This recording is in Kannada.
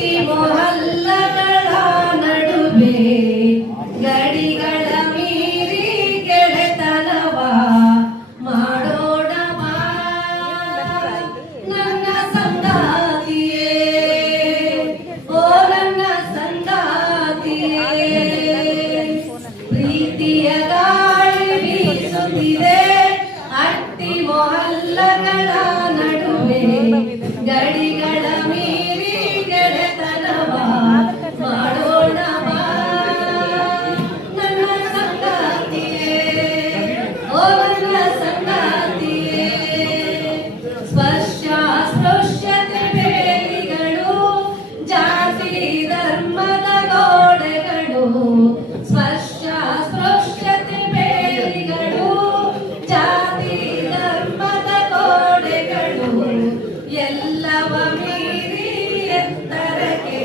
ಅಟ್ಟಿ ಮೊಹಲ್ಲಗಳ ನಡುವೆ ಗಡಿಗಳ ಮೀರಿ ಗೆಳೆತನವ ಮಾಡೋಣ ಬಾ ನನ್ನ ಸಂಗಾತಿಯೇ, ಓ ನನ್ನ ಸಂಗಾತಿಯೇ. ಪ್ರೀತಿಯ ಗಾಳಿ ಬೀಸುತ್ತಿದೆ ಅಟ್ಟಿ ಮೊಹಲ್ಲಗಳ ನಡುವೆ ಗಡಿಗಳ ಮೀರಿ ಗೆಳೆತನವ ಮಾಡೋಣ ಬಾ ನನ್ನ ಸಂಗಾತಿಯೇ, ಓ ನನ್ನ ಸಂಗಾತಿಯೇ. ಸ್ಪರ್ಶ ಸ್ಪೃಶ್ಯತೆ ಬೇಲಿಗಳು ಜಾತಿ ಧರ್ಮದ ಗೋಡೆಗಳು, ಸ್ಪರ್ಶ ಸ್ಪೃಶ್ಯತೆ ಬೇಲಿಗಳು ಜಾತಿ ಧರ್ಮದ ಗೋಡೆಗಳು ಎಲ್ಲವ ಮೀರಿ ಎತ್ತರಕ್ಕೆ